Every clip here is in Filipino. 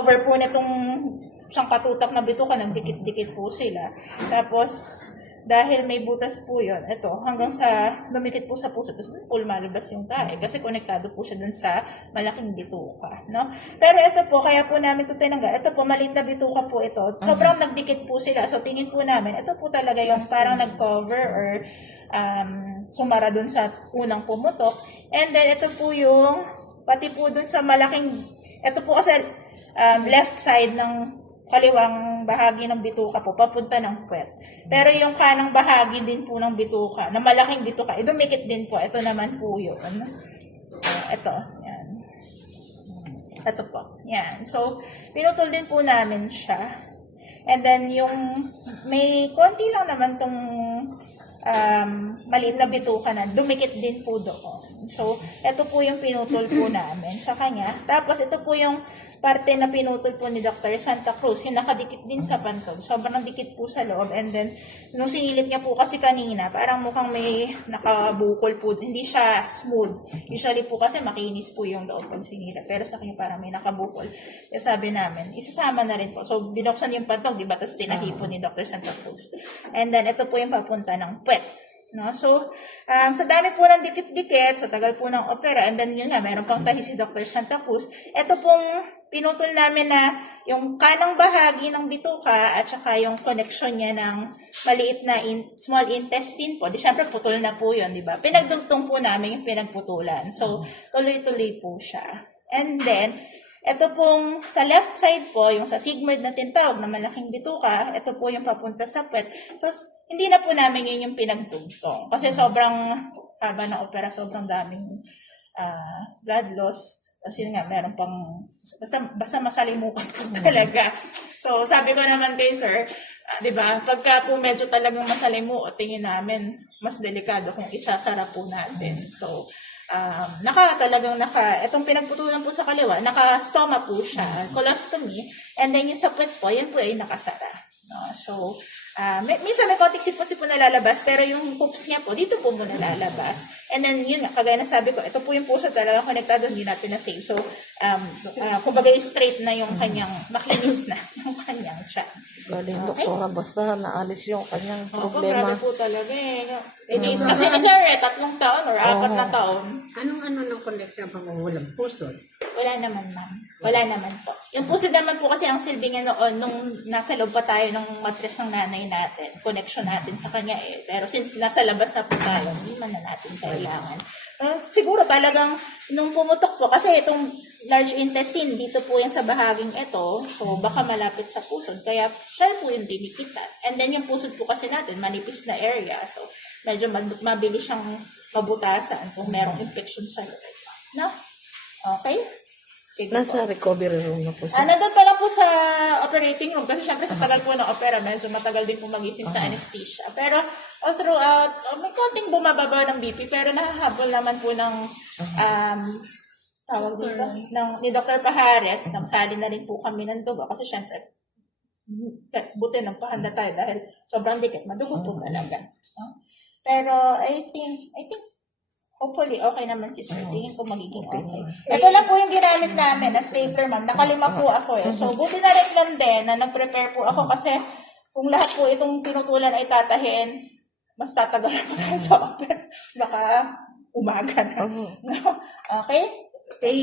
Over po nitong isang katutak na bituka, nagdikit-dikit po sila. Tapos, dahil may butas po yun, ito, hanggang sa lumikit po sa puso, tapos po lumalabas yung tae kasi konektado po siya dun sa malaking bituka, no? Pero ito po, kaya po namin ito tinanggal. Ito po, maliit na bituka po ito. Sobrang nagdikit po sila. So, tingin po namin, ito po talaga yung parang nag-cover or sumara dun sa unang pumutok. And then, ito po yung, pati po dun sa malaking, ito po kasi left side ng kaliwang bahagi ng bituka po, papunta ng puwet. Pero yung kanang bahagi din po ng bituka, na malaking bituka, dumikit din po. Ito naman po yun. Ito, yan. Ito po, yan. So, pinutol din po namin siya. And then, yung may konti lang naman tong maliit na bituka na dumikit din po doon. So, ito po yung pinutol po namin sa kanya. Tapos, ito po yung parte na pinutol po ni Dr. Santa Cruz, yung nakadikit din sa pantog. Sobrang dikit po sa loob. And then, nung sinilip niya po kasi kanina, parang mukhang may nakabukol po. Hindi siya smooth. Usually po kasi makinis po yung loob pag sinilip. Pero sa kanya parang may nakabukol. Kaya sabi namin, isasama na rin po. So, binuksan yung pantog, di ba? Tapos tinahipo ni Dr. Santa Cruz. And then, ito po yung papunta ng puwet. No? So, sa dami po ng dikit-dikit, sa tagal po ng opera, and then yun nga, meron pang tahi si Dr. Santa Cruz. Ito pong pinutol namin na yung kanang bahagi ng bituka at saka yung connection niya ng maliit na small intestine po. Di syempre putol na po yun, di ba? Pinagdugtong po namin yung pinagputulan. So, tuloy-tuloy po siya. And then, ito pong sa left side po, yung sa sigmoid na tinatawag na malaking bituka, ito po yung papunta sa puwet. So, hindi na po namin yun yung pinagdugtong. Kasi sobrang haba ng opera, sobrang daming blood loss. Kasi nga, meron pang, basta masalimukan po talaga. So, sabi ko naman kay sir, di ba, pagka po medyo talagang masalimuot, tingin namin, mas delikado kung isasara po natin. So, itong pinagputulan po sa kaliwa, naka-stoma po siya, colostomy, and then yung sa puwet po, yan po ay nakasara. No? So, minsan may contic po nalalabas, pero yung poops niya po, dito po muna lalabas. And then, yun nga, kagaya na sabi ko, ito po yung puso talaga konektado, hindi natin na-save. So, kumbaga straight na yung kanyang, makinis na yung kanyang tiyan. Galing, doktora, basta naalis yung kanyang problema. Grabe po talaga eh. Kasi sir, 3 taon or 4 na taon. Anong ng connection pang walang puso? Wala naman, ma'am. Wala naman po. Yung puso naman po kasi ang silbi niya noon, nung nasa loob pa tayo ng matres ng nanay natin, connection natin sa kanya eh. Pero since nasa labas na po tayo, hindi man na natin kailangan. Siguro talagang nung pumutok po, kasi itong large intestine, dito po yan sa bahaging ito, so baka malapit sa puso. Kaya siya po yung dinikitan. And then yung puso po kasi natin, manipis na area. So medyo mabilis siyang mabutasan kung merong infection sa loob. No? Okay? Sige Nasa po. recovery room na po siya. Nandun pa lang po sa operating room kasi syempre sa tagal po ng opera, medyo matagal din po magising sa anesthesia. Pero all throughout, may konting bumababa ng BP pero nahahabol naman po ng tawag dito, ni Dr. Pajares, nagsali na rin po kami ng dugo kasi syempre buti ng pahanda tayo dahil sobrang dikit, madugo po talaga. No? Pero I think hopefully, okay naman si sir. Tingin ko magiging okay. Ito lang po yung ginamit namin na stapler, ma'am. Nakalima po ako eh. So, buti na rin lang din na nag-prepare po ako kasi kung lahat po itong tinutulan ay tatahin, mas tatagalan po tayo sa opera. Baka umaga na. Okay?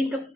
Doktor.